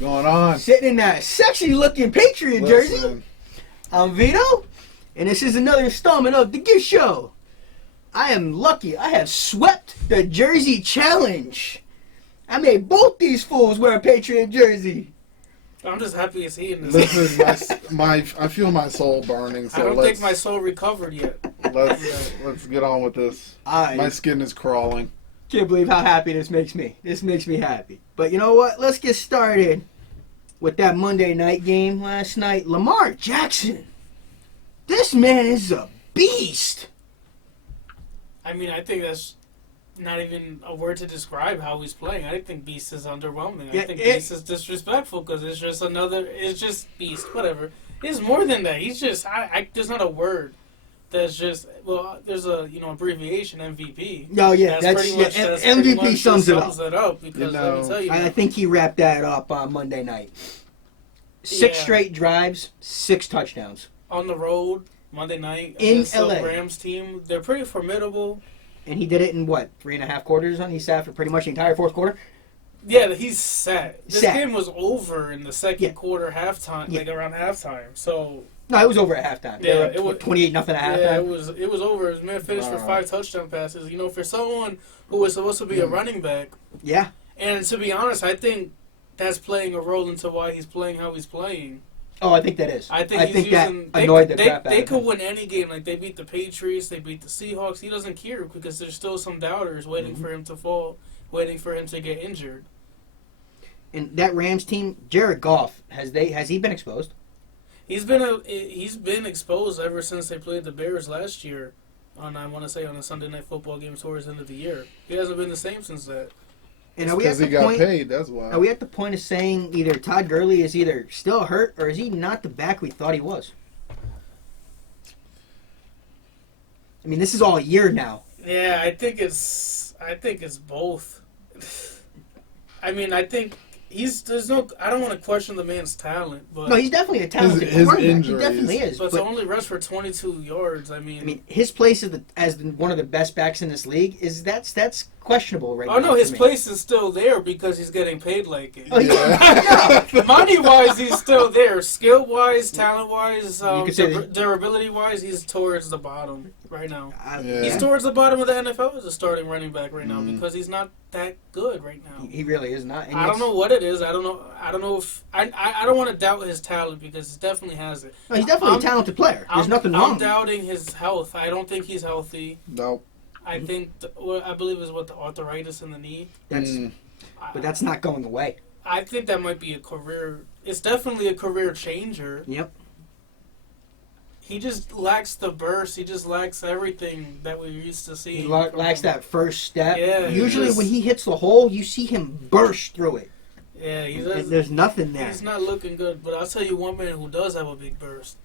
going on? Sitting in that sexy-looking Patriot jersey. I'm Vito, and this is another installment of the GIV Show. I am lucky. I have swept the Jersey Challenge. I made both these fools wear a Patriot jersey. I'm just happy it's he in this. This is my I feel my soul burning. So I don't think my soul recovered yet. Let's get on with this. My skin is crawling. Can't believe how happy this makes me. This makes me happy. But you know what? Let's get started with that Monday night game last night. Lamar Jackson. This man is a beast. I mean, I think that's not even a word to describe how he's playing. I think beast is underwhelming. I think beast is disrespectful because it's just beast, whatever. It's more than that. He's just, there's not a word that's just, there's a, abbreviation, MVP. Oh, yeah. That's MVP sums it up. Because let me tell you. I think he wrapped that up on Monday night. 6 straight drives, 6 touchdowns. On the road, Monday night. In LA. LA. The Rams team, they're pretty formidable. And he did it in, 3.5 quarters? He sat for pretty much the entire fourth quarter? Yeah, he's set. This game was over in the second quarter, halftime, around halftime. So no, it was over at halftime. Yeah, it was 28-0 at halftime. Yeah, it was over. His man finished for 5 touchdown passes. For someone who was supposed to be a running back. Yeah. And to be honest, I think that's playing a role into why he's playing how he's playing. Oh, I think that is. I think that annoyed the crap out of him. They could win any game. Like, they beat the Patriots, they beat the Seahawks. He doesn't care because there's still some doubters waiting for him to fall, waiting for him to get injured. And that Rams team, Jared Goff, has he been exposed? He's been exposed ever since they played the Bears last year. On a Sunday Night Football game towards the end of the year. He hasn't been the same since that. Because he got paid, that's why. Are we at the point of saying either Todd Gurley is either still hurt or is he not the back we thought he was? I mean, this is all a year now. Yeah, I think it's both. I mean, I think I don't want to question the man's talent, but no, he's definitely a talented quarterback. He definitely is. But to only rush for 22 yards, I mean, his place as one of the best backs in this league that's questionable right now. Oh no, his place is still there because he's getting paid like it. Oh, yeah. Money wise, he's still there. Skill wise, talent wise, durability wise, he's towards the bottom right now. He's towards the bottom of the NFL as a starting running back right now because he's not that good right now. He really is not. And I don't know what it is. I don't know if I don't want to doubt his talent because he definitely has it. No, he's definitely a talented player. There's nothing wrong. I'm doubting his health. I don't think he's healthy. No. I think I believe is the arthritis in the knee. But that's not going away. I think that might be a career. It's definitely a career changer. Yep. He just lacks the burst. He just lacks everything that we're used to seeing. He lacks that first step. Yeah, usually when he hits the hole, you see him burst through it. Yeah, there's nothing there. He's not looking good. But I'll tell you one man who does have a big burst,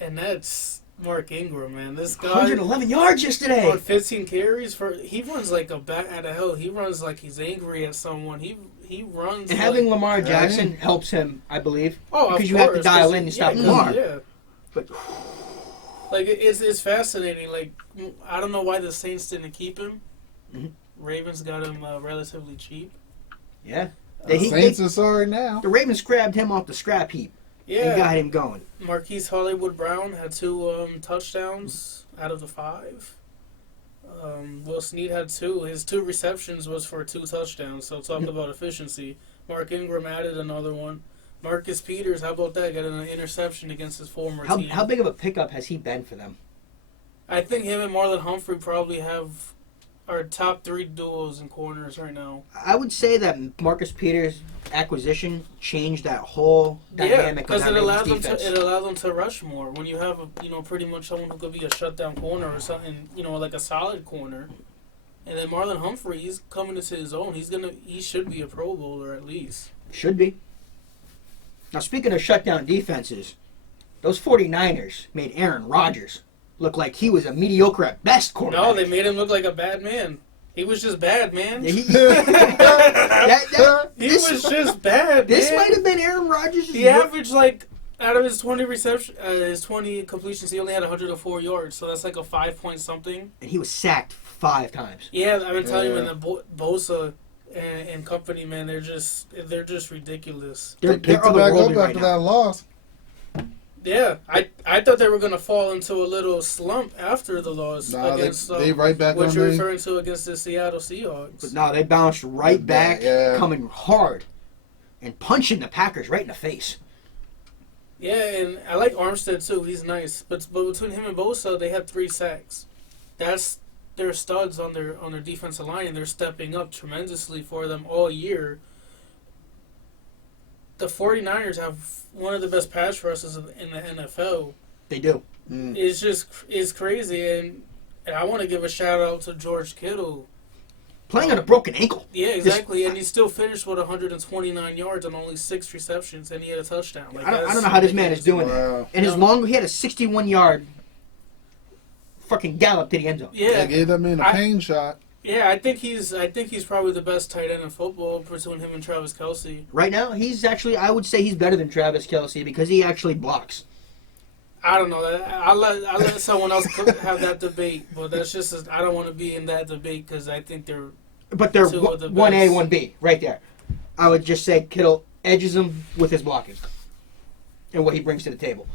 and that's Mark Ingram, man. This guy 111 yards yesterday on 15 carries. He runs like a bat out of hell. He runs like he's angry at someone. He runs. And having Lamar Jackson helps him, I believe. Oh, because you have to dial in and stop Lamar. Yeah. But like it's fascinating. Like I don't know why the Saints didn't keep him. Mm-hmm. Ravens got him relatively cheap. Yeah. Saints are sorry now. The Ravens grabbed him off the scrap heap. Yeah. And got him going. Marquise Hollywood Brown had 2 touchdowns out of the 5. Will Snead had 2. His 2 receptions was for 2 touchdowns. So talk about efficiency. Mark Ingram added another one. Marcus Peters, how about that? Got an interception against his former team. How big of a pickup has he been for them? I think him and Marlon Humphrey probably have our top 3 duos in corners right now. I would say that Marcus Peters' acquisition changed that whole dynamic of that Ravens defense. It allows them to rush more. When you have pretty much someone who could be a shutdown corner or something, like a solid corner. And then Marlon Humphrey, he's coming into his own. He should be a Pro Bowler at least. Should be. Now, speaking of shutdown defenses, those 49ers made Aaron Rodgers look like he was a mediocre at best quarterback. No, they made him look like a bad man. He was just bad, man. He was just bad, This might have been Aaron Rodgers' He averaged, out of his 20 his 20 completions, he only had 104 yards. So that's like a 5-point something. And he was sacked 5 times. Yeah, I've been telling you, and then Bosa and company, man, they're just ridiculous. They picked it back up after that loss. Yeah, I thought they were gonna fall into a little slump after the loss against. They right back. What you're referring to against the Seattle Seahawks? But no, they bounced right back, coming hard, and punching the Packers right in the face. Yeah, and I like Armstead too. He's nice, but between him and Bosa, they had 3 sacks. That's their studs on their defensive line, and they're stepping up tremendously for them all year. The 49ers have one of the best pass rushes in the NFL. They do. It's crazy, and I want to give a shout out to George Kittle. Playing on a broken ankle. Yeah, exactly, and he still finished with 129 yards on only 6 receptions, and he had a touchdown. I don't know how this man is doing that. And he had a 61-yard fucking gallop to the end zone. Yeah, gave that man a pain shot. Yeah, I think he's probably the best tight end in football between him and Travis Kelce. Right now, I would say he's better than Travis Kelce because he actually blocks. I don't know. I'll let someone else have that debate, but that's just I don't want to be in that debate because I think they're. But they're 1A, 1B right there. I would just say Kittle edges him with his blocking and what he brings to the table.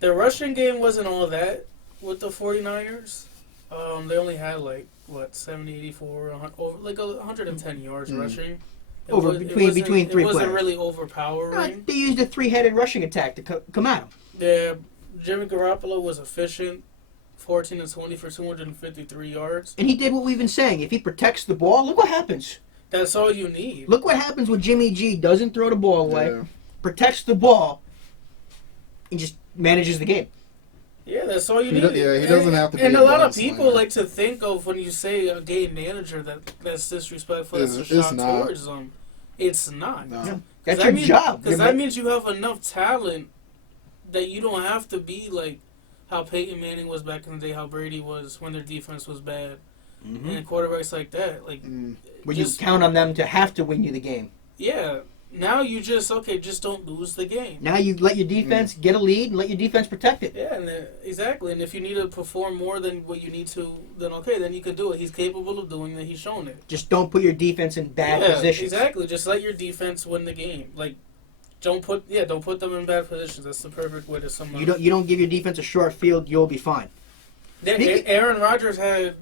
The rushing game wasn't all that with the 49ers. They only had 70, 84, 110 yards rushing. Between 3 players. It wasn't really overpowering. They used a 3-headed rushing attack to come at him. Yeah, Jimmy Garoppolo was efficient, 14 and 20 for 253 yards. And he did what we've been saying. If he protects the ball, look what happens. That's all you need. Look what happens when Jimmy G doesn't throw the ball away, protects the ball, and just manages the game. Yeah, that's all you need. He doesn't have to be and a lot of people like to think of when you say a game manager that's disrespectful, that's a shot towards them. It's not. No. That's your job. Because that means you have enough talent that you don't have to be like how Peyton Manning was back in the day, how Brady was when their defense was bad. Mm-hmm. And quarterbacks like that. When you count on them to have to win you the game. Yeah. Now you just don't lose the game. Now you let your defense get a lead and let your defense protect it. Yeah, exactly. And if you need to perform more than what you need to, then you can do it. He's capable of doing that. He's shown it. Just don't put your defense in bad positions. Exactly. Just let your defense win the game. Don't put them in bad positions. That's the perfect way to sum up. You don't give your defense a short field, you'll be fine. Aaron Rodgers had.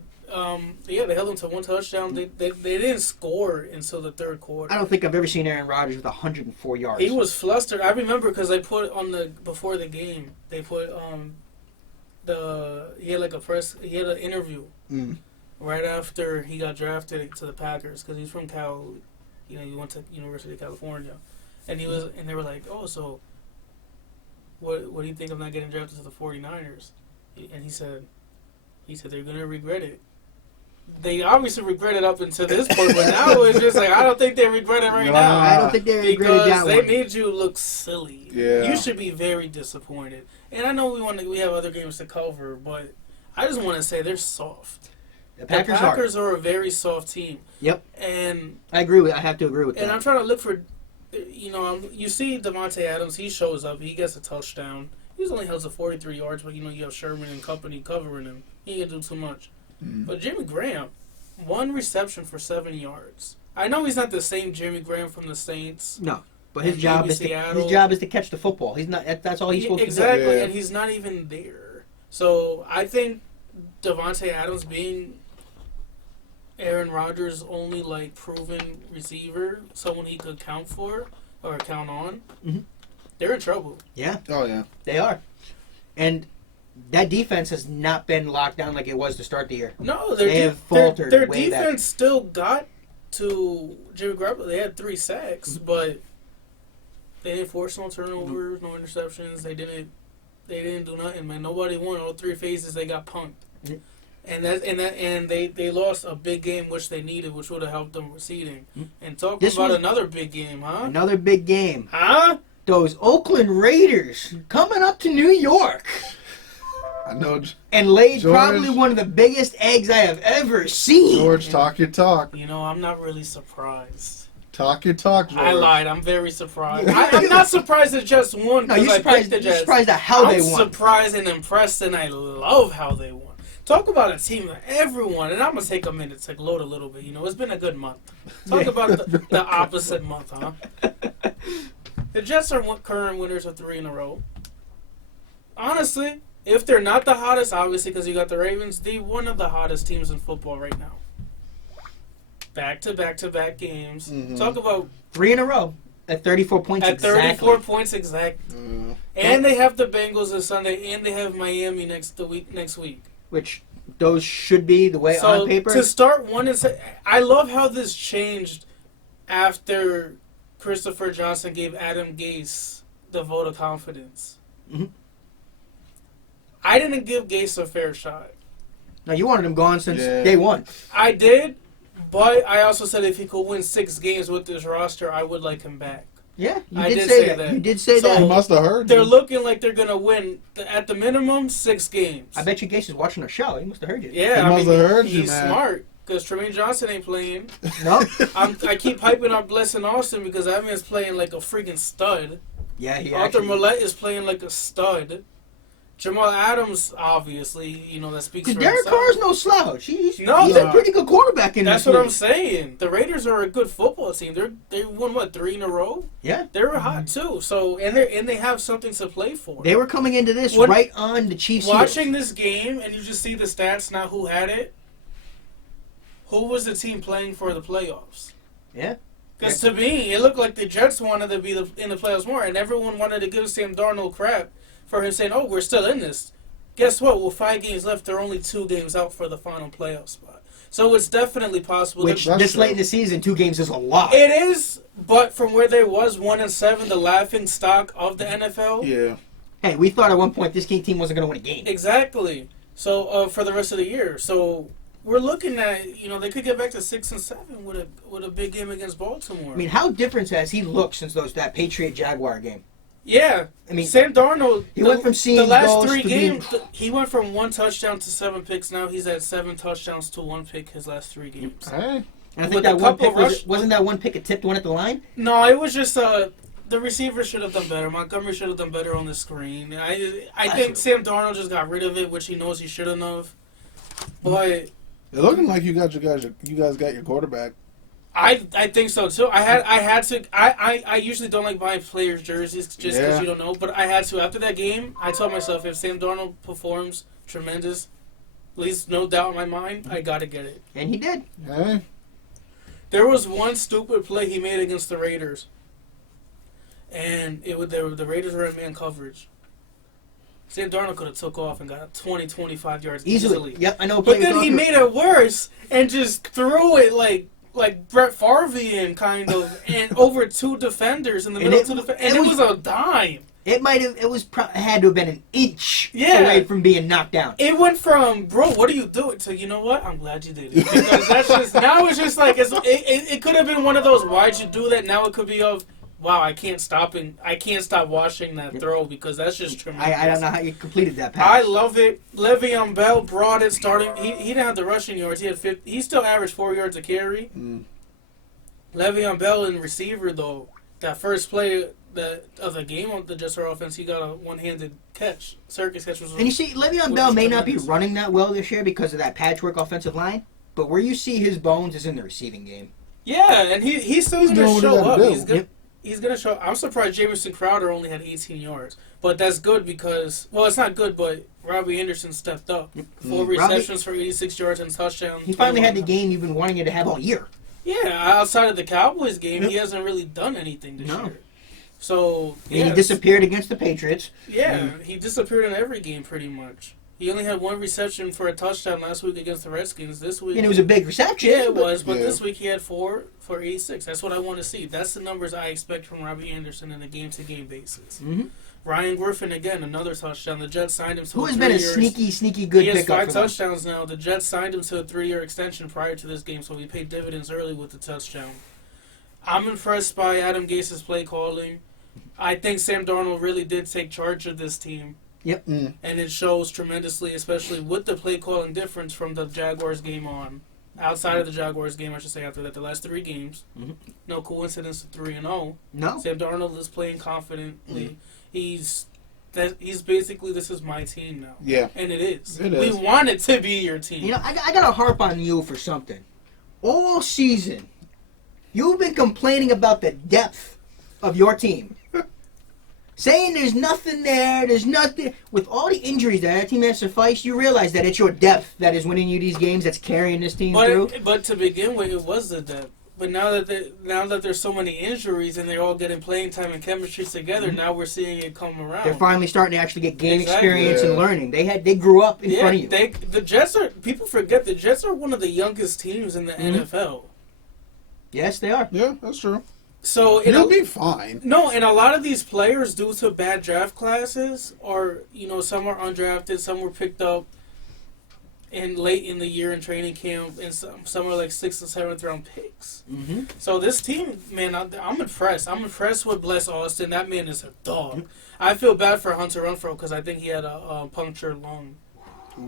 They held him to 1 touchdown. They didn't score until the third quarter. I don't think I've ever seen Aaron Rodgers with 104 yards. He was flustered. I remember because they put before the game. They put he had he had an interview right after he got drafted to the Packers because he's from Cal. He went to University of California, and they were like, oh, so what do you think of not getting drafted to the 49ers? And he said they're gonna regret it. They obviously regret it up until this point, but now it's just I don't think they regret it right now. I don't think they regret it that because they made you look silly. Yeah. You should be very disappointed. And I know we have other games to cover, but I just want to say they're soft. The Packers are a very soft team. Yep. And I have to agree with that. And I'm trying to look for, you see Devontae Adams, he shows up, he gets a touchdown. He's only held to 43 yards, but you have Sherman and company covering him. He ain't gonna do too much. But Jimmy Graham, 1 reception for 7 yards. I know he's not the same Jimmy Graham from the Saints. No, but his job is to catch the football. He's not. That's all he's supposed to do. Exactly, and he's not even there. So I think Devontae Adams being Aaron Rodgers' only proven receiver, someone he could count for or count on, they're in trouble. Yeah. Oh yeah. They are, and that defense has not been locked down like it was to start the year. No, they have faltered. Their defense still got to Jimmy Garoppolo. They had 3 sacks, but they didn't force no turnovers, no interceptions. They didn't do nothing, man. Nobody won. All 3 phases they got punked. And they lost a big game which they needed, which would have helped them with seeding. And talking about another big game, huh? Another big game. Huh? Those Oakland Raiders coming up to New York. I know. And laid probably one of the biggest eggs I have ever seen. George, talk your talk. I'm not really surprised. Talk your talk, George. I lied. I'm very surprised. I'm not surprised at just one. No, you're surprised at how they won. I'm surprised and impressed, and I love how they won. Talk about a team that everyone, and I'm going to take a minute to gloat a little bit. It's been a good month. Talk about the opposite month, huh? The Jets are current winners of 3 in a row. Honestly, if they're not the hottest, obviously because you got the Ravens, they're one of the hottest teams in football right now. Back-to-back games. Mm-hmm. Talk about 3 in a row at 34 points exactly. At 34 points exactly. Mm-hmm. And they have the Bengals this Sunday, and they have Miami next week. Which those should be the way on paper. To start 1-7, I love how this changed after Christopher Johnson gave Adam Gase the vote of confidence. Mm-hmm. I didn't give Gase a fair shot. No, you wanted him gone since day one. I did, but I also said if he could win 6 games with this roster, I would like him back. Yeah, I did say that. You did say that. He must have heard. They're looking like they're going to win, at the minimum, 6 games. I bet you Gase is watching our show. He must have heard you. Yeah, he must have heard you, he's man. smart. Because Tremaine Johnson ain't playing. No. I keep hyping up Blessing Austin because that man's playing like a freaking stud. Yeah, he Arthur actually... Millette is playing like a stud. Jamal Adams, obviously, that speaks for Derek himself. Carr's no slouch. He's a pretty good quarterback in this That's what league. I'm saying. The Raiders are a good football team. They won 3 in a row. Yeah, they were hot too. So and they have something to play for. They were coming into this right on the Chiefs. Watching this game and you just see the stats now. Who had it? Who was the team playing for the playoffs? Yeah. Because to me, it looked like the Jets wanted to be in the playoffs more, and everyone wanted to give Sam Darnold crap for him saying, "Oh, we're still in this." Guess what? With 5 games left, they're only 2 games out for the final playoff spot. So it's definitely possible. Which this late in the season, 2 games is a lot. It is, but from where they was 1-7, the laughing stock of the NFL. Yeah. Hey, we thought at one point this team wasn't going to win a game. Exactly. So for the rest of the year, so. We're looking at, they could get back to 6-7 with a big game against Baltimore. I mean, how different has he looked since that Patriot-Jaguar game? Yeah. I mean, Sam Darnold, he went from seeing the last goals 3 to games, he went from 1 touchdown to 7 picks. Now he's at 7 touchdowns to 1 pick his last 3 games. Hey. And I think that one pick wasn't that one pick a tipped one at the line? No, it was just the receiver should have done better. Montgomery should have done better on the screen. I think Sam Darnold just got rid of it, which he knows he shouldn't have. But It's looking like you guys got your quarterback. I think so too. I had to. I usually don't like buying players' jerseys just because you don't know. But I had to after that game. I told myself if Sam Darnold performs tremendous, at least no doubt in my mind, I gotta get it. And he did. Hey. There was one stupid play he made against the Raiders, and the Raiders were in man coverage. Sam Darnold could have took off and got 20, 25 yards easily. Yep, I know. But then he made it worse and just threw it like Brett Favre kind of, and over 2 defenders in the middle of 2 defenders. And it was a dime. It had to have been an inch away from being knocked down. It went from, bro, what are you doing, to, you know what, I'm glad you did it. Because that's just, now it's just like, it could have been one of those, why'd you do that? Now it could be of, wow, I can't stop watching that throw because that's just tremendous. I don't know how you completed that pass. I love it. Le'Veon Bell brought it starting. He didn't have the rushing yards. He still averaged 4 yards a carry. Le'Veon Bell in receiver though, that first play of the game on the Jets offense, he got a one-handed catch, circus catch. And you see, Le'Veon Bell may not be running that well this year because of that patchwork offensive line, but where you see his bones is in the receiving game. Yeah, and he's still going to show up. He's going to show. I'm surprised Jamison Crowder only had 18 yards. But that's good because, well, it's not good, but Robbie Anderson stepped up. 4 receptions for 86 yards and touchdown. He finally had the game you've been wanting him to have all year. Yeah, outside of the Cowboys game, he hasn't really done anything this year. So, and he disappeared against the Patriots. Yeah, he disappeared in every game pretty much. He only had 1 reception for a touchdown last week against the Redskins. This week, and it was a big reception. Yeah, it was. But this week he had 4 for 86. That's what I want to see. That's the numbers I expect from Robbie Anderson on a game-to-game basis. Mm-hmm. Ryan Griffin again, another touchdown. The Jets signed him to. Who has been a sneaky good pickup? He has 5 touchdowns now. The Jets signed him to a 3-year extension prior to this game, so he paid dividends early with the touchdown. I'm impressed by Adam Gase's play calling. I think Sam Darnold really did take charge of this team. Yep. And it shows tremendously, especially with the play calling difference from the Jaguars game on. Outside of the Jaguars game, I should say, after that, the last 3 games. Mm-hmm. No coincidence of 3-0. No. Sam Darnold is playing confidently. He's that he's basically, this is my team now. Yeah. And it is. It is. We want it to be your team. You know, I got to harp on you for something. All season, you've been complaining about the depth of your team. Saying there's nothing there, there's nothing. With all the injuries that team has to face, you realize that it's your depth that is winning you these games, that's carrying this team through. But to begin with, it was the depth. But now that there's so many injuries and they're all getting playing time and chemistry together, now we're seeing it come around. They're finally starting to actually get game experience and learning. They grew up in front of you. The Jets are. People forget the Jets are one of the youngest teams in the NFL. Yes, they are. Yeah, that's true. So you'll be fine. No, and a lot of these players, due to bad draft classes, or some are undrafted, some were picked up late in the year in training camp, and some are like 6th and 7th round picks. Mm-hmm. So this team, man, I'm impressed. I'm impressed with Bless Austin. That man is a dog. I feel bad for Hunter Renfrow because I think he had a punctured lung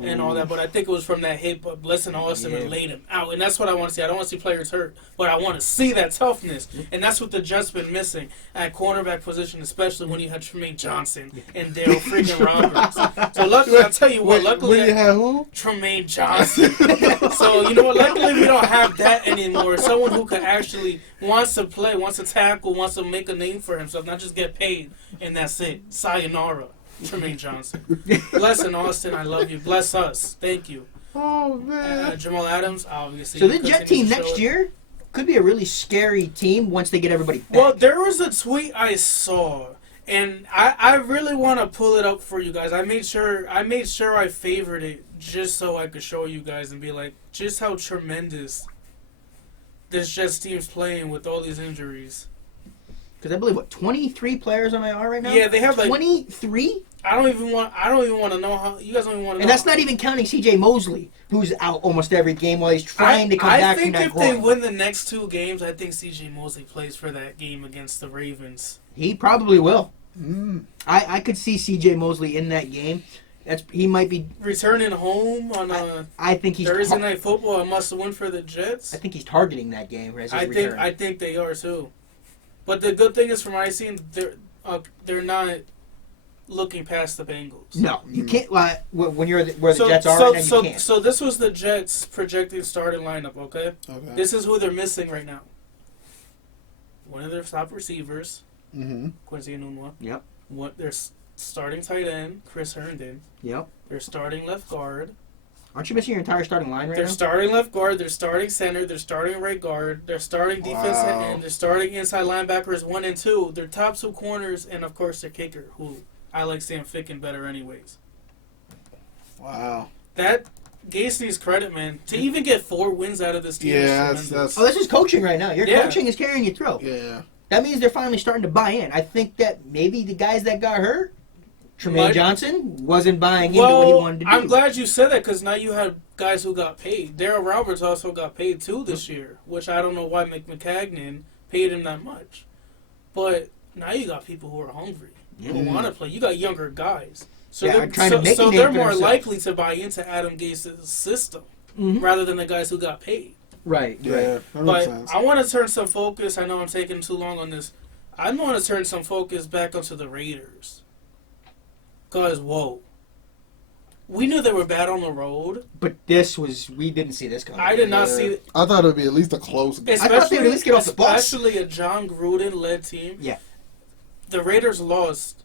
and all that, but I think it was from that hit. But Bless Austin and laid him out, and that's what I want to see. I don't want to see players hurt, but I want to see that toughness, and that's what the Jets been missing at cornerback position, especially when you had Tremaine Johnson and Dale freaking Roberts. So luckily, I'll tell you what. Luckily, you have who? Tremaine Johnson. So you know what? Luckily, we don't have that anymore. Someone who could actually wants to play, wants to tackle, wants to make a name for himself, not just get paid, and that's it. Sayonara. Tremaine Johnson. Bless Austin, I love you. Bless us. Thank you. Oh, man. Jamal Adams, obviously. So the Jet team next year could be a really scary team once they get everybody back. Well, there was a tweet I saw, and I really want to pull it up for you guys. I made sure I favored it just so I could show you guys and be like, just how tremendous this Jets team's playing with all these injuries. Because I believe 23 players on IR right now. Yeah, they have 23. I don't even want to know how. You guys don't even want to know. And that's not even counting C.J. Mosley, who's out almost every game while he's trying to come back from that I think if groin. they win the next 2 games, I think C.J. Mosley plays for that game against the Ravens. He probably will. I could see C.J. Mosley in that game. He might be returning home on I think he's Thursday Night Football. A must-win for the Jets. I think he's targeting that game as his return. I think they are too. But the good thing is, from what I've seen, they're not looking past the Bengals. No, you can't. When you're where the Jets are, right now, you can't. So this was the Jets' projected starting lineup. Okay, this is who they're missing right now. One of their top receivers, Quincy Enunwa. Yep. Their starting tight end, Chris Herndon. Yep. Their starting left guard. Aren't you missing your entire starting line right now? They're starting left guard, they're starting center, they're starting right guard, they're starting defensive end, they're starting inside linebackers 1 and 2, their top 2 corners, and of course their kicker, who I like Sam Ficken better anyways. Wow. That Gase needs credit, man. To even get 4 wins out of this team is tremendous. This is coaching right now. Your coaching is carrying you through. Yeah. That means they're finally starting to buy in. I think that maybe the guys that got hurt, Tremaine Johnson, wasn't buying into what he wanted to do. I'm glad you said that because now you have guys who got paid. Darryl Roberts also got paid too this year, which I don't know why McMagnon paid him that much. But now you got people who are hungry, who want to play. You got younger guys. So they're more likely to buy into Adam Gase's system rather than the guys who got paid. Right. Yeah. But I want to turn some focus. I know I'm taking too long on this. I want to turn some focus back onto the Raiders. Because, whoa. We knew they were bad on the road. But we didn't see this coming. I did not see it. I thought it would be at least a close game. I thought they would at least get off the bus. Especially a John Gruden-led team. Yeah. The Raiders lost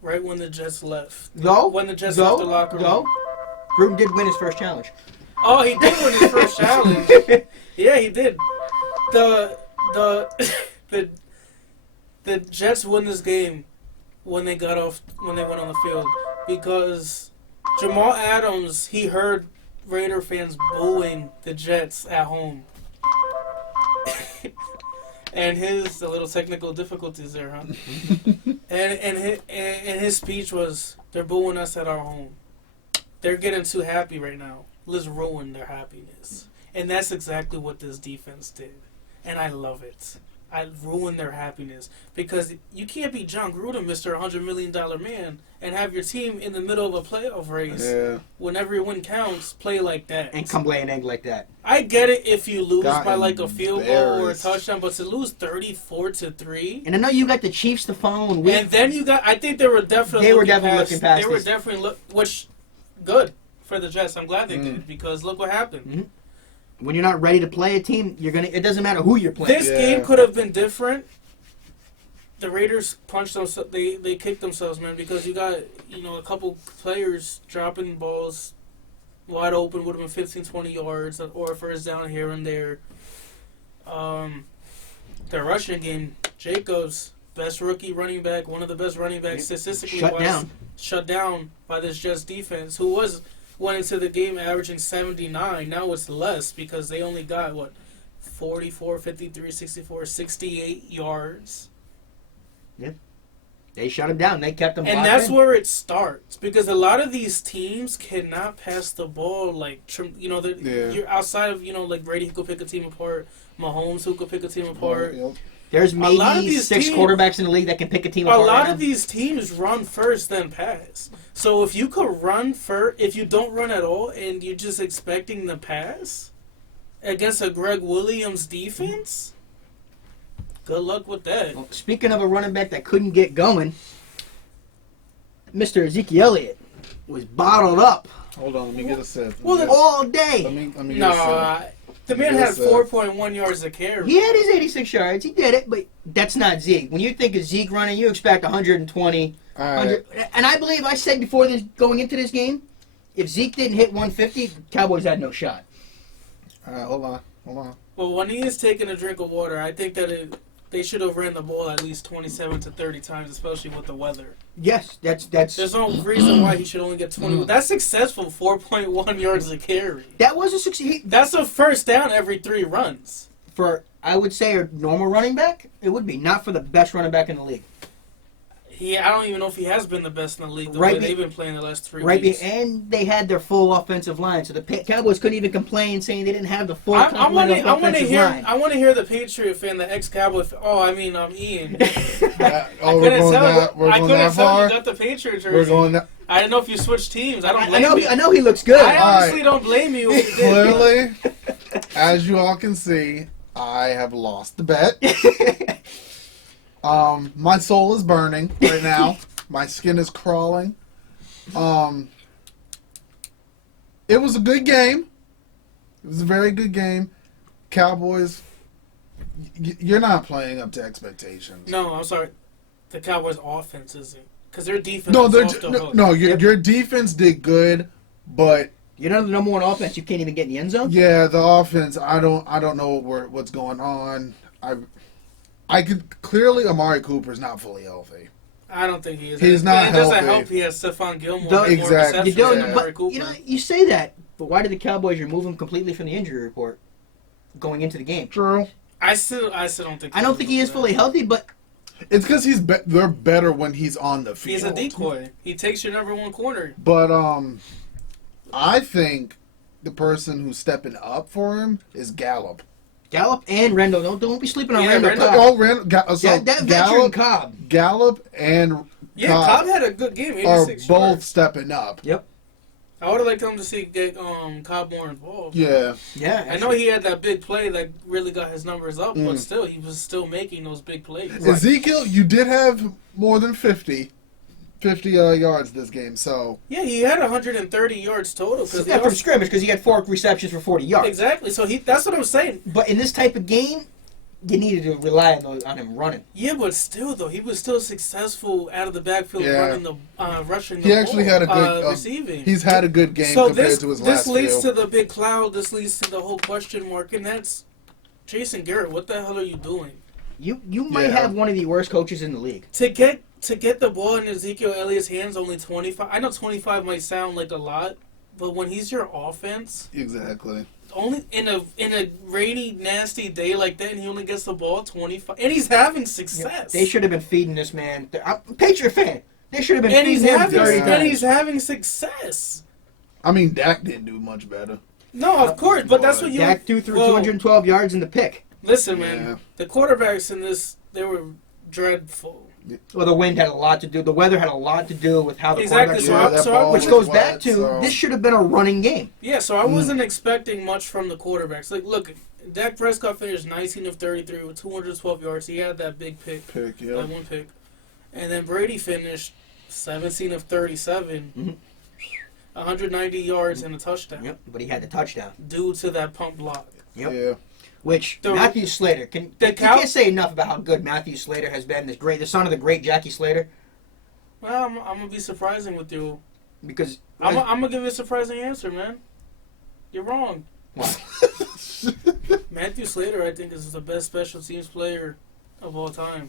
right when the Jets left. When the Jets left the locker room. Gruden did win his first challenge. Oh, he did win his first challenge. Yeah, he did. The Jets won this game when they went on the field because Jamal Adams, he heard Raider fans booing the Jets at home. And a little technical difficulties there, huh? and his speech was, they're booing us at our home. They're getting too happy right now. Let's ruin their happiness. And that's exactly what this defense did. And I love it. I ruin their happiness. Because you can't be John Gruden, Mr. $100 million man, and have your team in the middle of a playoff race when every win counts, play like that. And come lay an egg like that. I get it if you lose by like a field goal or a touchdown, but to lose 34-3. And I know you got the Chiefs the following week. And then you got, I think they were definitely looking past. They were definitely which, good for the Jets. I'm glad they did, because look what happened. Mm-hmm. When you're not ready to play a team, it doesn't matter who you're playing. This game could have been different. The Raiders punched themselves. They kicked themselves, man, because you got a couple players dropping balls wide open, would have been 15, 20 yards or a first down here and there. The rushing game, Jacobs, best rookie running back, one of the best running backs statistically shut down by this Jets defense, who went into the game averaging 79. Now it's less because they only got 44, 53, 64, 68 yards. Yeah. They shut him down. They kept him. And that's where it starts, because a lot of these teams cannot pass the ball. You're outside of like Brady, who could pick a team apart, Mahomes, who could pick a team apart. There's maybe six quarterbacks in the league that can pick a team apart. A lot of these teams run first, then pass. So if you could run if you don't run at all, and you're just expecting the pass against a Greg Williams defense, good luck with that. Well, speaking of a running back that couldn't get going, Mr. Ezekiel Elliott was bottled up. Hold on, let me get a sip. All day. Let me get a sip. The man had 4.1 yards a carry. He had his 86 yards. He did it, but that's not Zeke. When you think of Zeke running, you expect 120. 100. And I believe I said before this, going into this game, if Zeke didn't hit 150, Cowboys had no shot. All right, hold on. Well, when he is taking a drink of water, I think that they should have ran the ball at least 27 to 30 times, especially with the weather. Yes, that's. There's no reason why he should only get 20. That's successful, 4.1 yards a carry. That was a success. That's a first down every 3 runs. For, I would say, a normal running back, it would be. Not for the best running back in the league. I don't even know if he has been the best in the league the way they've been playing the last 3 weeks. And they had their full offensive line, so the Cowboys couldn't even complain saying they didn't have the full line. I want to hear the Patriot fan, the ex-Cowboy fan. Ian. We're going that far? You got the Patriot jersey. I didn't know if you switched teams. I don't blame you. I know he looks good. I honestly don't blame you. Clearly, as you all can see, I have lost the bet. My soul is burning right now. My skin is crawling. It was a good game. It was a very good game. Cowboys, you're not playing up to expectations. No, I'm sorry. The Cowboys' offense isn't. Because their defense is off the hook. Your defense did good, but you're not the number one offense. You can't even get in the end zone. Yeah, the offense. I don't know what's going on. I could clearly Amari Cooper's not fully healthy. I don't think he is. He's not healthy. It doesn't help he has Stephon Gilmore. Exactly. You say that, but why did the Cowboys remove him completely from the injury report going into the game? True. I still don't think. I don't think he is fully healthy, but it's because they're better when he's on the field. He's a decoy. He takes your number one corner. But I think the person who's stepping up for him is Gallup. Gallup and Rendell. Don't be sleeping on Rendell. Gallup, Cobb. Gallup and Cobb had a good game. Are both stepping up. Yep. I would have liked him to get Cobb more involved. Yeah. I know he had that big play that really got his numbers up, but still, he was still making those big plays. Right. Ezekiel, you did have more than 50 yards this game, so... Yeah, he had 130 yards total. From scrimmage, because he had 4 receptions for 40 yards. Exactly, so that's what I'm saying. But in this type of game, you needed to rely on him running. Yeah, but still, though, he was still successful out of the backfield rushing the He actually had a good... receiving. He's had a good game compared to his last few. This leads to the big cloud. This leads to the whole question mark, and that's Jason Garrett. What the hell are you doing? You might have one of the worst coaches in the league. To get the ball in Ezekiel Elliott's hands, only 25. I know 25 might sound like a lot, but when he's your offense, exactly. Only in a rainy, nasty day like that, and he only gets the ball 25, and he's having success. They should have been feeding this man. I'm a Patriot fan. They should have been feeding him 30 times. And he's having success. I mean, Dak didn't do much better. No, of course, but that's what you... Dak threw 212 yards in the pick. Listen, man, the quarterbacks in this, they were dreadful. Well, the wind had a lot to do. The weather had a lot to do with how the Exactly. quarterbacks which goes back to this should have been a running game. Yeah, so I wasn't expecting much from the quarterbacks. Like, look, Dak Prescott finished 19 of 33 with 212 yards. He had that big pick, that one pick. And then Brady finished 17 of 37, 190 yards and a touchdown. Yep, but he had the touchdown. Due to that pump block. Yep. Yeah. Which Matthew Slater you can't say enough about how good Matthew Slater has been. The son of the great Jackie Slater. Well, I'm gonna be surprising with you because I'm gonna give you a surprising answer, man. You're wrong. What? Matthew Slater, I think, is the best special teams player of all time.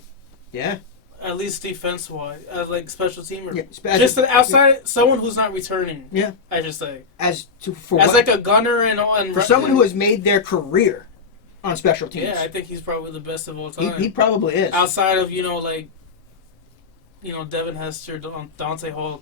Yeah. At least defense-wise, like special teamer. Yeah, just outside someone who's not returning. Yeah, I just say like a gunner and for someone who has made their career on special teams. Yeah, I think he's probably the best of all time. He probably is. Outside of Devin Hester, Dante Hall,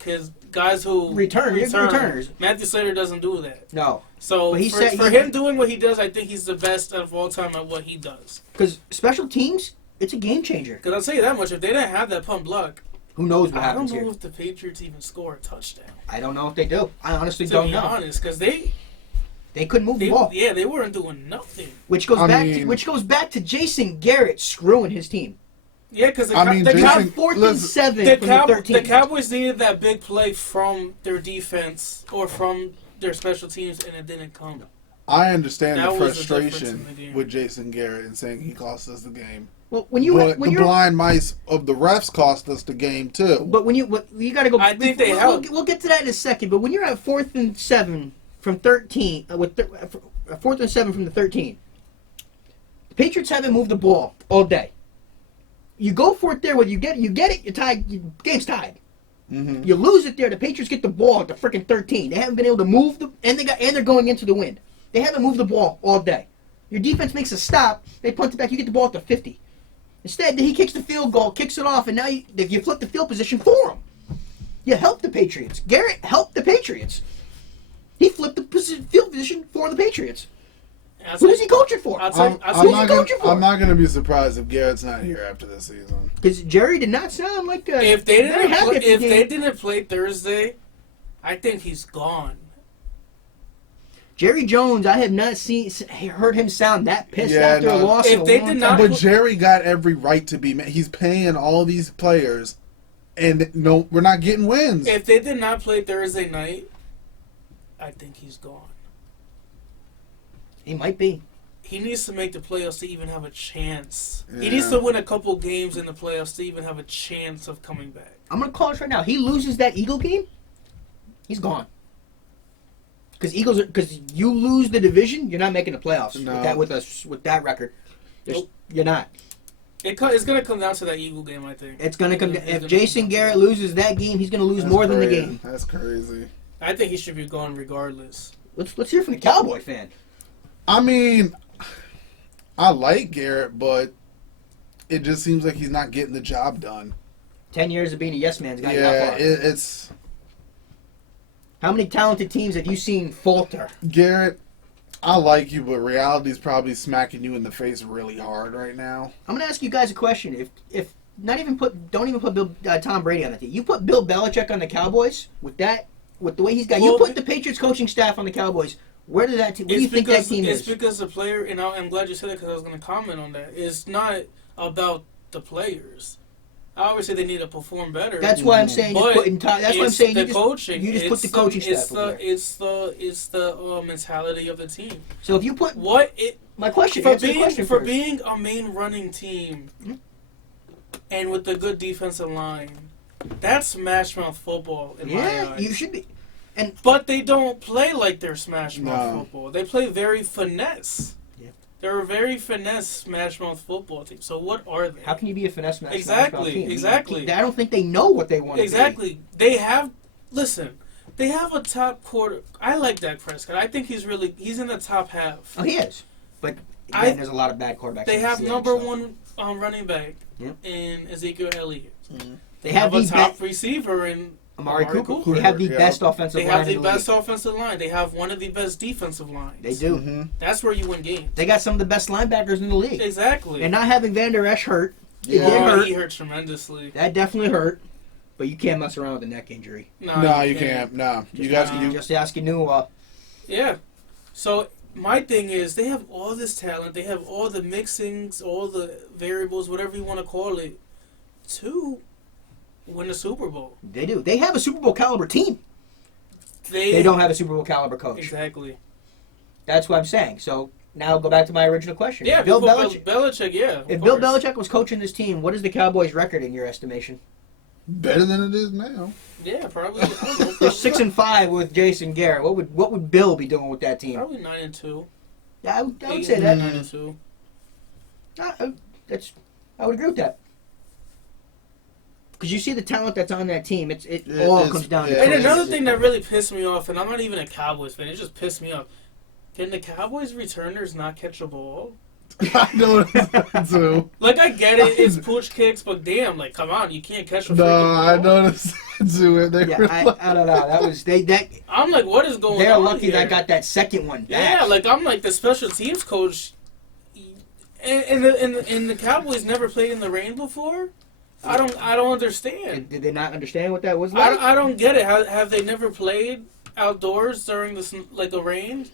guys who return. Returners. Matthew Slater doesn't do that. No. So for him doing what he does, I think he's the best of all time at what he does. Because special teams, it's a game changer. Because I'll tell you that much, if they didn't have that pump block, who knows what happens here. I don't know if the Patriots even score a touchdown. I don't know if they do. I honestly don't know. To be honest, because they couldn't move the ball. Yeah, they weren't doing nothing. Which goes back to Jason Garrett screwing his team. Yeah, because the 4th and 7 from the 13. The Cowboys needed that big play from their defense or from their special teams, and it didn't come. I understand the frustration with Jason Garrett and saying he cost us the game. Well, the blind mice of the refs cost us the game too. But you got to go. I think they helped. We'll get to that in a second. But when you're at 4th and 7 from 13, 4th and 7 from the 13, the Patriots haven't moved the ball all day. You go for it there, whether you get it, you're tied. Game's tied. Mm-hmm. You lose it there. The Patriots get the ball at the freaking 13. They haven't been able to move and they're going into the wind. They haven't moved the ball all day. Your defense makes a stop. They punt it back. You get the ball at the 50. Instead, he kicks the field goal, kicks it off, and now you flip the field position for him. You help the Patriots. Garrett helped the Patriots. He flipped the field position for the Patriots. Who is he coaching for? I'm not going to be surprised if Garrett's not here after this season. Because Jerry did not sound like if they didn't play Thursday, I think he's gone. Jerry Jones, I have not heard him sound that pissed after a loss. If they did not, but Jerry got every right to be. He's paying all these players, and no, we're not getting wins. If they did not play Thursday night, I think he's gone. He might be. He needs to make the playoffs to even have a chance. Yeah. He needs to win a couple games in the playoffs to even have a chance of coming back. I'm going to call this right now. He loses that Eagle game, he's gone. Because you lose the division, you're not making the playoffs with that record. Nope. You're not. It's going to come down to that Eagle game, I think. It's going to come. If Jason Garrett loses that game, he's going to lose more than the game. That's crazy. I think he should be gone regardless. Let's hear from the Cowboy fan. I mean, I like Garrett, but it just seems like he's not getting the job done. 10 years of being a yes man's got you that far. It's. How many talented teams have you seen falter? Garrett, I like you, but reality's probably smacking you in the face really hard right now. I'm gonna ask you guys a question. If don't even put Tom Brady on the team. You put Bill Belichick on the Cowboys with the way he's got. You put the Patriots coaching staff on the Cowboys. Where do you think that team is? It's because the player, and I'm glad you said that because I was going to comment on that. It's not about the players. I always say they need to perform better. That's why I'm saying that's why I'm saying you just put the coaching staff over there. It's the mentality of the team. So if you put my question for being a main running team, and with a good defensive line, that's smash mouth football in my eyes. You should be. But they don't play like they're smash mouth football. They play very finesse. Yeah. They're a very finesse smash mouth football team. So what are they? How can you be a finesse smash mouth team? Exactly. I don't think they know what they want to be. Exactly. They have a top quarter. I like Dak Prescott. I think he's in the top half. Oh, he is. But there's a lot of bad quarterbacks. They have number one running back. and Ezekiel Elliott. Mm-hmm. They have a top receiver in Amari Cooper. They have the best offensive line. They have the best offensive line. They have one of the best defensive lines. They do. Mm-hmm. That's where you win games. They got some of the best linebackers in the league. Exactly. And not having Van Der Esch hurt, he hurt tremendously. That definitely hurt. But you can't mess around with a neck injury. No, you can't. No, you guys can do. Just ask Inua. Yeah. So my thing is, they have all this talent. They have all the mixings, all the variables, whatever you want to call it, to win a Super Bowl. They do. They have a Super Bowl caliber team. They don't have a Super Bowl caliber coach. Exactly. That's what I'm saying. So now go back to my original question. Yeah, Bill Belichick. If Bill Belichick was coaching this team, what is the Cowboys' record in your estimation? Better than it is now. Yeah, probably. They're 6-5 with Jason Garrett. What would Bill be doing with that team? Probably 9-2. Yeah, I would say that. 9-2. I would agree with that. Because you see the talent that's on that team, it all comes down to. And another thing that really pissed me off, and I'm not even a Cowboys fan, it just pissed me off. Can the Cowboys returners not catch a ball? I noticed that too. Like, I get it, it's pooch kicks, but damn, like, come on, you can't catch a freaking ball. I noticed that too. I don't know. That was I'm like, what is going on? They're lucky here? that I got that second one back. Yeah, like I'm like the special teams coach, and the Cowboys never played in the rain before. I don't understand. Did they not understand what that was like? I don't get it. Have they never played outdoors during the rain?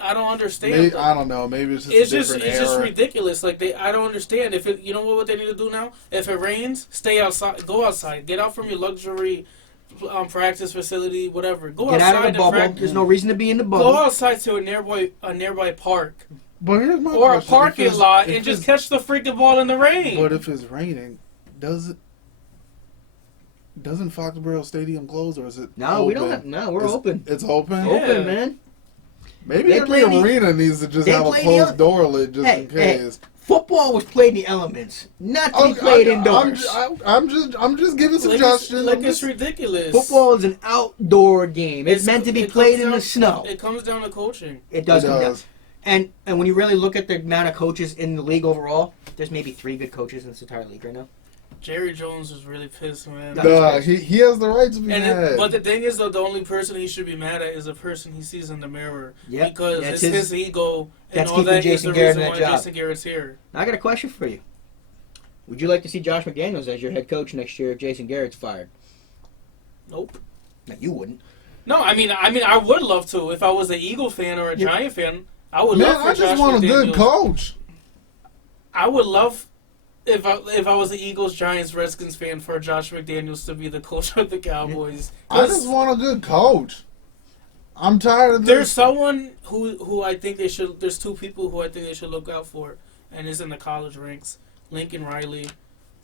I don't understand. I don't know. Maybe it's just it's just ridiculous. Like I don't understand. If you know what they need to do now? If it rains, stay outside. Go outside. Get out from your luxury practice facility, whatever. Go Get outside out of the bubble. There's no reason to be in the bubble. Go outside to a nearby park. But here's my or question. A parking lot and just catch the freaking ball in the rain. But if it's raining, doesn't Foxborough Stadium close, or is it? No, we don't have. No, we're open. It's open. Yeah. Open, man. Maybe every arena needs to just have a closed door lid just in case. Football was played in the elements, not to be played indoors. I'm just giving suggestions. It's ridiculous. Football is an outdoor game. It's meant to be played in the snow. It comes down to coaching. It does come down. And when you really look at the amount of coaches in the league overall, there's maybe 3 good coaches in this entire league right now. Jerry Jones was really pissed, man. He has the right to be mad. But the thing is, though, the only person he should be mad at is the person he sees in the mirror. Yep. Because it's his ego, and that's all that is Jason the Garrett reason why Jason Garrett's here. I got a question for you. Would you like to see Josh McDaniels as your head coach next year if Jason Garrett's fired? Nope. No, you wouldn't. No, I mean, I would love to. If I was an Eagle fan or a Giant fan, I would love for Josh McDaniels. I just want a good coach. I would love... If I was an Eagles, Giants, Redskins fan, for Josh McDaniels to be the coach of the Cowboys. I just want a good coach. I'm tired of this. There's someone who I think they should... There's 2 people who I think they should look out for, and it's in the college ranks. Lincoln Riley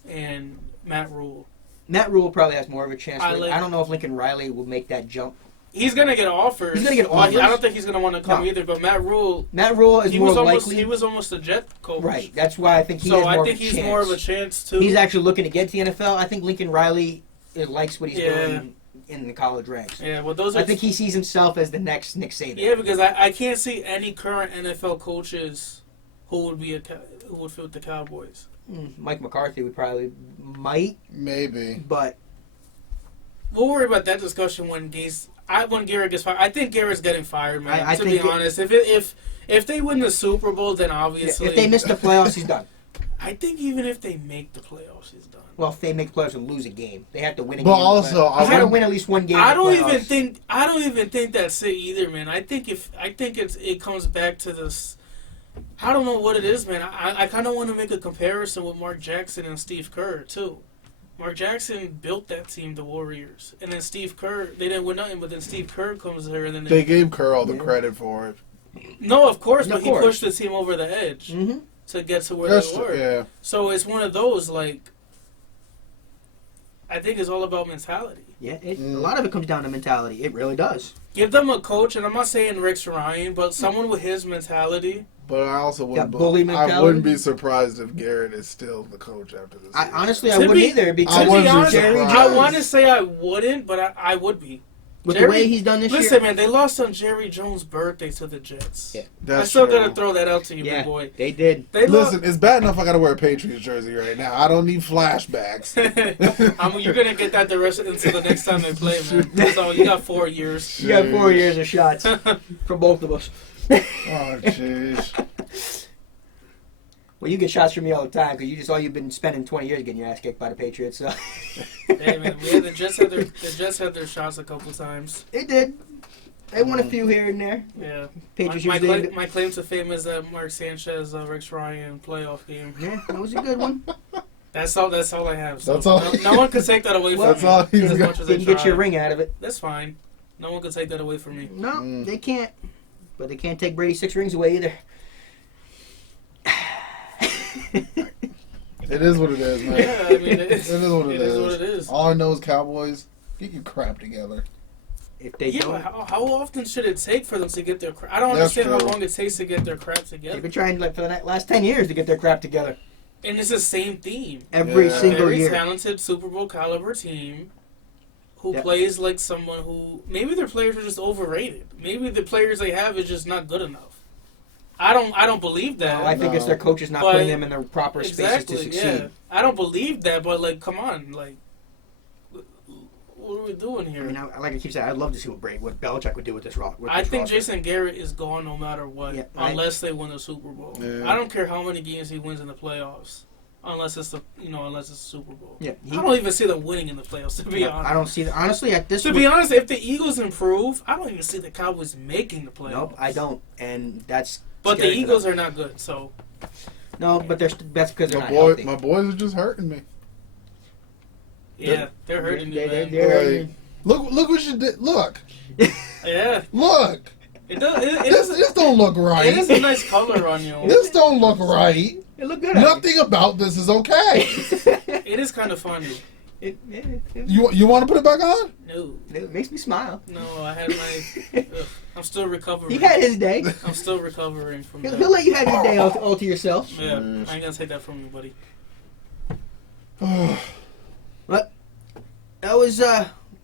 and Matt Rule. Matt Rule probably has more of a chance. I don't know if Lincoln Riley will make that jump. He's going to get offers. He's going to get offers. I don't think he's going to want to come either, but Matt Rule is more likely. He was almost a Jet coach. Right. That's why I think he has more of a chance. So I think he's more of a chance, too. He's actually looking to get to the NFL. I think Lincoln Riley likes what he's doing in the college ranks. Yeah, well, I think he sees himself as the next Nick Saban. Yeah, because I can't see any current NFL coaches who would fit the Cowboys. Mike McCarthy might. Maybe. But we'll worry about that discussion when Garrett gets fired. I think Garrett's getting fired, man. To be honest, if they win the Super Bowl, then obviously if they miss the playoffs, he's done. I think even if they make the playoffs, he's done. Well, if they make playoffs and lose a game, they have to win a game. But also, I got to win at least one game. I don't even think that's it either, man. I think it comes back to this. I don't know what it is, man. I kind of want to make a comparison with Mark Jackson and Steve Kerr too. Mark Jackson built that team, the Warriors, and then Steve Kerr. They didn't win nothing, but then Steve Kerr comes here, and then they gave Kerr all the credit for it. No, of course, but he pushed the team over the edge to get to where they were. Yeah. So it's one of those, like, I think it's all about mentality. Yeah, a lot of it comes down to mentality. It really does. Give them a coach, and I'm not saying Rick Ryan, but someone with his mentality. But I also wouldn't. I wouldn't be surprised if Garrett is still the coach after this. Honestly, I wouldn't either. Because I want to say I wouldn't, but I would be. With the way he's done this year. Listen, man, they lost on Jerry Jones' birthday to the Jets. Yeah. That's I still true. gotta throw that out to you, big boy. They did. Listen, it's bad enough I gotta wear a Patriots jersey right now. I don't need flashbacks. You're gonna get that the rest until the next time they play, man. So you got 4 years. You got 4 years of shots for both of us. Oh, jeez. Well, you get shots from me all the time because you've been spending 20 years getting your ass kicked by the Patriots. So. Hey man, the Jets had their shots a couple times. They did. They won a few here and there. Yeah. Patriots My claim to fame is that Mark Sanchez, Rex Ryan playoff game. Yeah, that was a good one. That's all I have. So That's all. No one can take that away from me. That's all he's as got. much as Didn't they get your try. ring out of it. That's fine. No one can take that away from me. No, they can't. But they can't take Brady's 6 rings away either. It is what it is, man. Yeah, I mean, It is what it is. what it is. All I know is Cowboys, get your crap together. If they Yeah, don't, but how often should it take for them to get their crap? I don't That's understand how true. long it takes to get their crap they've together. been trying for the last 10 years to get their crap together. And it's the same theme. Every Yeah. single Very year. talented Super Bowl caliber team who Yep. plays like someone who maybe their players are just overrated. Maybe the players they have is just not good enough. I don't believe that. I think it's their coaches not But- putting them in the proper spaces to Exactly. succeed. Yeah, I don't believe that. But like, come on, like, what are we doing here? I mean, like I keep saying, I'd love to see what Belichick would do with this roster. I think Jason Garrett is gone no matter what, Yeah, unless they win the Super Bowl. Yeah. I don't care how many games he wins in the playoffs, unless it's the Super Bowl. Yeah, I don't even see them winning in the playoffs. To be honest, I don't see. Honestly, at this. To be honest, if the Eagles improve, I don't even see the Cowboys making the playoffs. Nope, I don't, and that's. But the scary for Eagles them. are not good, so No, but that's because they're not My healthy. boys are just hurting me. yeah, they're hurting you, man. They're hurting Like, look what you did. Look, Yeah, look. it does. This don't look right. It is a nice color on you. This don't look right. It look good. Nothing about this is okay. It is kind of funny. You want to put it back on? No, It makes me smile. no, I had my. I'm still recovering. He had his day. I'm still recovering from He'll that. let you have your day all to yourself. Yeah, I ain't gonna take that from you, buddy. But that was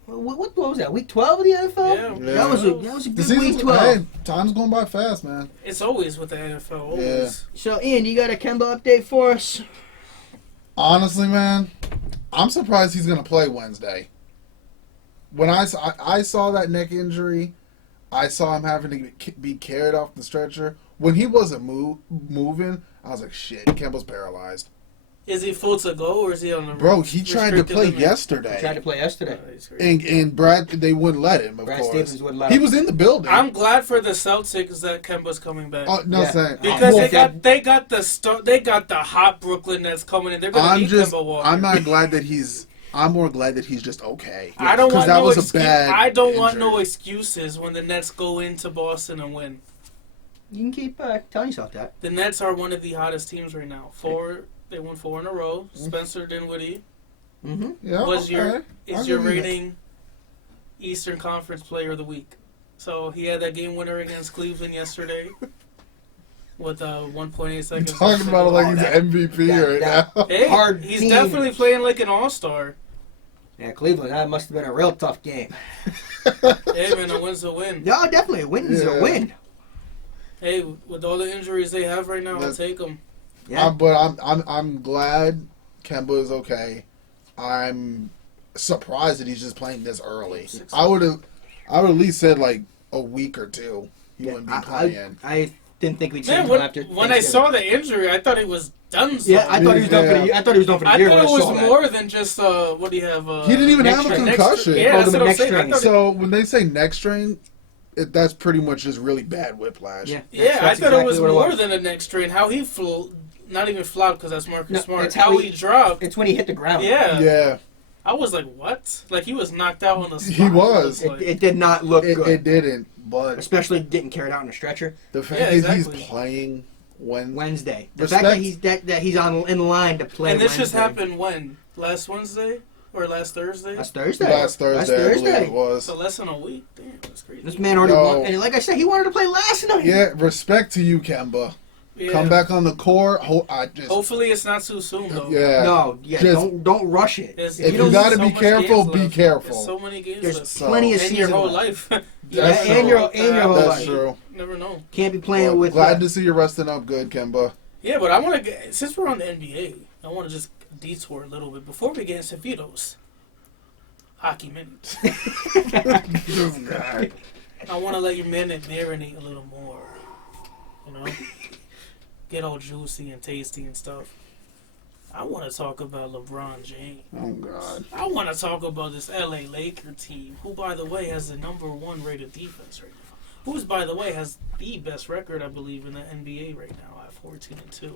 what was that? Week 12 of the NFL. Yeah. That was a The good season's, week 12. hey, time's going by fast, man. It's always with the NFL. Always. So Ian, you got a Kemba update for us? Honestly, man, I'm surprised he's going to play Wednesday. When I saw that neck injury, I saw him having to be carried off the stretcher. When he wasn't moving, I was like, shit, Kemba's paralyzed. Is he full to go or is he on the Bro, he tried to restricted play limit? He tried yesterday. to play yesterday. He's crazy. And Brad, they wouldn't let him, of Brad course. Stevens wouldn't let He him. was in the building. I'm glad for the Celtics that Kemba's coming back. Oh, no, Yeah. saying. Because well, they got the hot Brooklyn that's coming in. They're gonna need Kemba Walker. I'm not glad that he's. I'm more glad that he's just okay. I don't want that no was a excuse. bad I don't want injury. no excuses when the Nets go into Boston and win. You can keep telling yourself that. The Nets are one of the hottest teams right now. They won 4 in a row. Spencer Dinwiddie Mm-hmm. Yeah, was okay. your I'll is your give you that. rating Eastern Conference Player of the Week. So he had that game winner against Cleveland yesterday with 1.8 You're seconds. talking about it like he's that- MVP right that- now. Hey, hard he's team. definitely playing like an all-star. Yeah, Cleveland. That must have been a real tough game. Hey man, a win's a win. No, definitely a win is Yeah. a win. Hey, with all the injuries they have right now, I'll That's- take them. Yeah. But I'm glad Kemba is okay. I'm surprised that he's just playing this early. I would have at least said like a week or two. He Yeah, wouldn't be playing. I didn't think we'd see Man, him when, after. when I Thanksgiving. saw the injury, I thought he was done. Yeah, I thought he was done for the. Yeah. I thought he was done for the I year. thought when it I was saw that. more than just what do you have? He didn't even next have a strain. concussion. Yeah, Oh, that's the what I'm next saying. I strain. thought So when they say neck strain, that's pretty much just really bad whiplash. Yeah, yeah, that's I thought exactly it was what more than a neck strain. How he flew, not even flopped because that's Marcus No, Smart. it's How how he he- dropped. It's when he hit the ground. Yeah. Yeah, I was like, what? Like he was knocked out on the spot. He was. Like, It did not look good, it didn't. But especially getting carried out in a stretcher. the fact Yeah, that exactly. he's playing when Wednesday. The Respect. fact that he's in line to play. and this Wednesday. just happened when? Last Wednesday or last Thursday? That's Thursday. last Thursday, That's I believe Thursday. it was. So less than a week. Damn, that's crazy. This man already Yo. won, and like I said, he wanted to play last night. Yeah, respect to you, Kemba. Yeah. come back on the court. Hopefully, it's not too soon though. Yeah. No, Just- don't rush it. If you gotta be careful, be careful. There's so many games There's left. plenty of And season your whole left. life. That's and your whole That's life. true. Never know. Can't be playing Well, with. glad to see you resting up good, Kemba. Yeah, but I want to get, since we're on the NBA, I want to just detour a little bit before we get into Vito's hockey minutes. This guy. I want to let your minute marinate a little more. You know? Get all juicy and tasty and stuff. I want to talk about LeBron James. Oh God. I want to talk about this LA Laker team, who, by the way, has the #1 rated defense right now. Who's, by the way, has the best record, I believe, in the NBA right now at 14-2.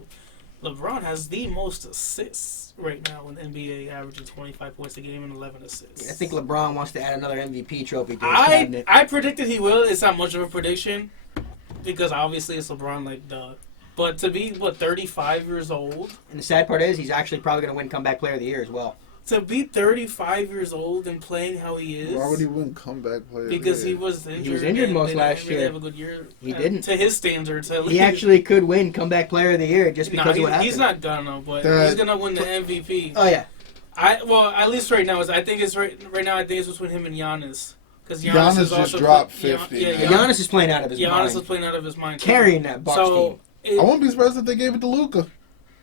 LeBron has the most assists right now in the NBA, averaging 25 points a game and 11 assists. I think LeBron wants to add another MVP trophy to his cabinet. I predicted he will. It's not much of a prediction because obviously it's LeBron, like, duh. But to be, 35 years old? And the sad part is, he's actually probably going to win Comeback Player of the Year as well. To be 35 years old and playing how he is. Why would he win comeback player? Because he was injured. He was injured most last year. Have a good year. He didn't. To his standards, at least. He actually could win Comeback Player of the Year just because of what happened. He's not gonna, but he's gonna win the MVP. Oh yeah. At least right now, I think it's right now. I think it's between him and Giannis. Because Giannis is just also dropped 50. Giannis is playing out of his mind. Giannis is playing out of his mind. Carrying that Bucks team. I won't be surprised if they gave it to Luka.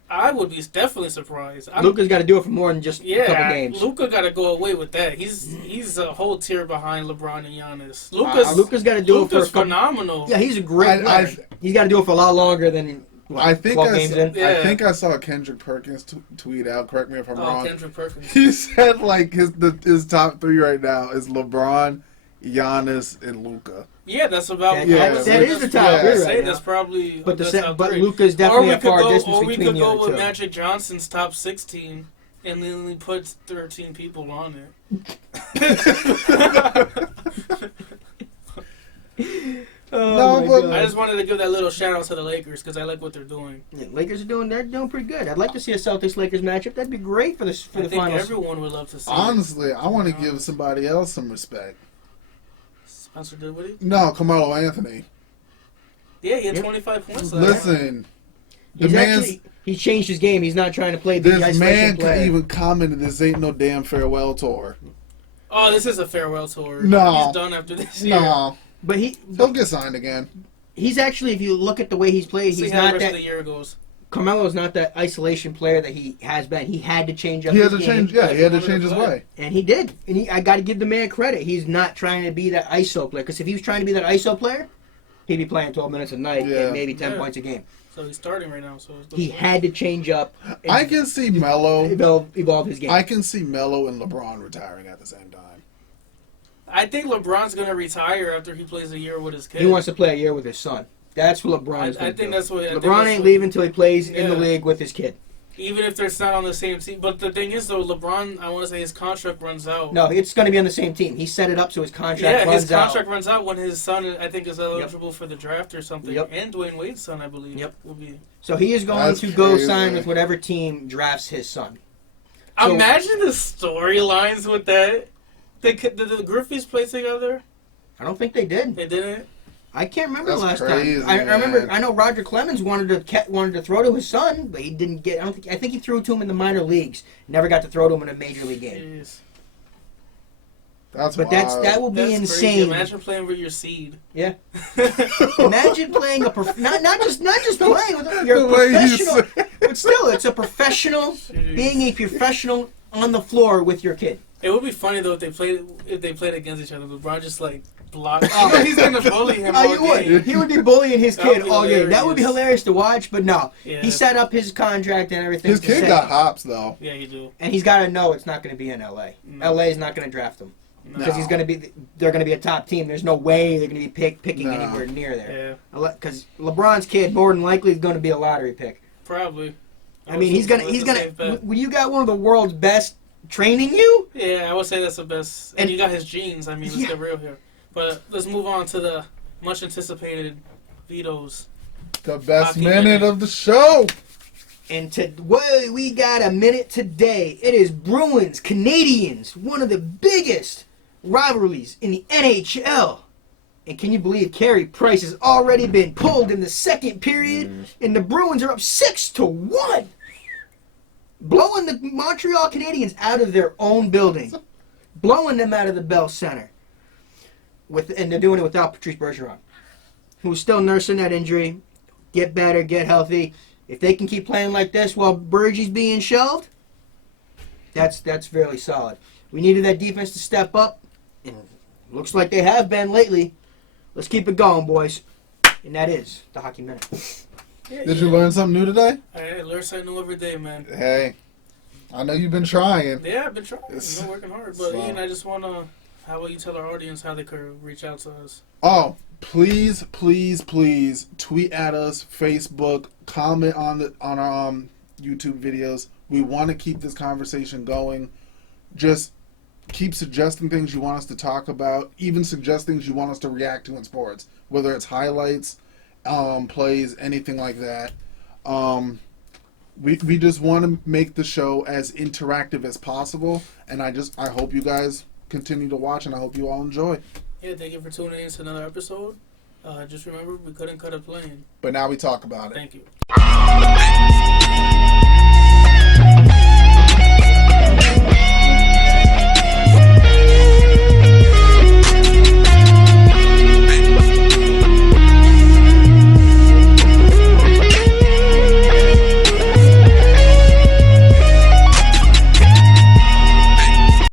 I would be definitely surprised. Luka's got to do it for more than just a couple games. Luka got to go away with that. He's a whole tier behind LeBron and Giannis. Luka's got to do it for a couple. Phenomenal. Yeah, he's a great player. He's got to do it for a lot longer than. I think 12 games in. I think I saw Kendrick Perkins tweet out. Correct me if I'm wrong. Kendrick Perkins. He said like his top 3 right now is LeBron, Giannis, and Luka. Yeah, that's about. That is the top 3 right now. That's probably. But Luka's definitely a far distance between the other two. Or we could go with Magic Johnson's top 16 and then we put 13 people on it. I just wanted to give that little shout out to the Lakers because I like what they're doing. Yeah, Lakers they're doing pretty good. I'd like to see a Celtics-Lakers matchup. That'd be great for the finals. I think everyone would love to see. Honestly, I want to give somebody else some respect. Spencer Dinwiddie? No, Carmelo Anthony. Yeah, he had 25 points. Listen, he's changed his game. He's not trying to play the this man could even commented this ain't no damn farewell tour. Oh, this is a farewell tour. No, he's done after this year. No, but he'll get signed again. He's actually, if you look at the way he's played, he's not that. The year goes. Carmelo's not that isolation player that he has been. He had to change up. He had to change. Yeah, he had to change his way, and he did. And I got to give the man credit. He's not trying to be that ISO player. Because if he was trying to be that ISO player, he'd be playing 12 minutes a night and maybe 10 points a game. So he's starting right now. So he had to change up. I can see Melo evolve his game. I can see Melo and LeBron retiring at the same time. I think LeBron's gonna retire after he plays a year with his kid. He wants to play a year with his son. That's what LeBron is going to do. That's what LeBron ain't leaving until he plays in the league with his kid. Even if they're not on the same team. But the thing is, though, LeBron, I want to say his contract runs out. No, it's going to be on the same team. He set it up so his contract runs out. Yeah, his contract runs out when his son, I think, is eligible for the draft or something. Yep. And Dwayne Wade's son, I believe, will be. So he is going to go sign with whatever team drafts his son. So, imagine the storylines with that. Did the Griffeys play together? I don't think they did. They didn't? I can't remember That's the last crazy, time. I remember. I know Roger Clemens wanted to throw to his son, but he didn't get. I think he threw to him in the minor leagues. Never got to throw to him in a major league game. Jeez. That will be insane. Crazy. Imagine playing with your seed. Yeah. Imagine playing not just playing with your professional, but still, it's a professional. Jeez. Being a professional on the floor with your kid. It would be funny though if they played against each other. LeBron just like blocked. He's gonna bully him. He would be bullying his kid all game. That would be hilarious to watch. But no, he set up his contract and everything. His kid got hops though. Yeah, he do. And he's got to know it's not going to be in L.A. No. L.A. is not going to draft him because they're going to be a top team. There's no way they're going to be picking anywhere near there. Yeah. Because LeBron's kid more than likely is going to be a lottery pick. Probably. I mean, he's gonna. When you got one of the world's best training you. Yeah, I would say that's the best. And you got his genes. I mean, let's get real here. But let's move on to the much anticipated Vito's. The best minute of the show. And we got a minute today. It is Bruins Canadians, one of the biggest rivalries in the NHL. And can you believe Carey Price has already been pulled in the second period, and the Bruins are up 6-1, blowing the Montreal Canadiens out of their own building, blowing them out of the Bell Center. And they're doing it without Patrice Bergeron, who's still nursing that injury. Get better, get healthy. If they can keep playing like this while Bergie's being shelved, that's fairly solid. We needed that defense to step up, and looks like they have been lately. Let's keep it going, boys. And that is the Hockey Minute. Yeah, Did you learn something new today? I learn something new every day, man. Hey, I know you've been trying. Yeah, I've been trying. I've been working hard. But, So- Ian, I just want to... How about you tell our audience how they could reach out to us? Oh, please, please, please tweet at us, Facebook, comment on our YouTube videos. We want to keep this conversation going. Just keep suggesting things you want us to talk about. Even suggest things you want us to react to in sports, whether it's highlights, plays, anything like that. We just want to make the show as interactive as possible, and I hope you guys continue to watch, and I hope you all enjoy. Yeah, thank you for tuning in to another episode. Just remember, we couldn't cut a plane. But now we talk about it. Thank you.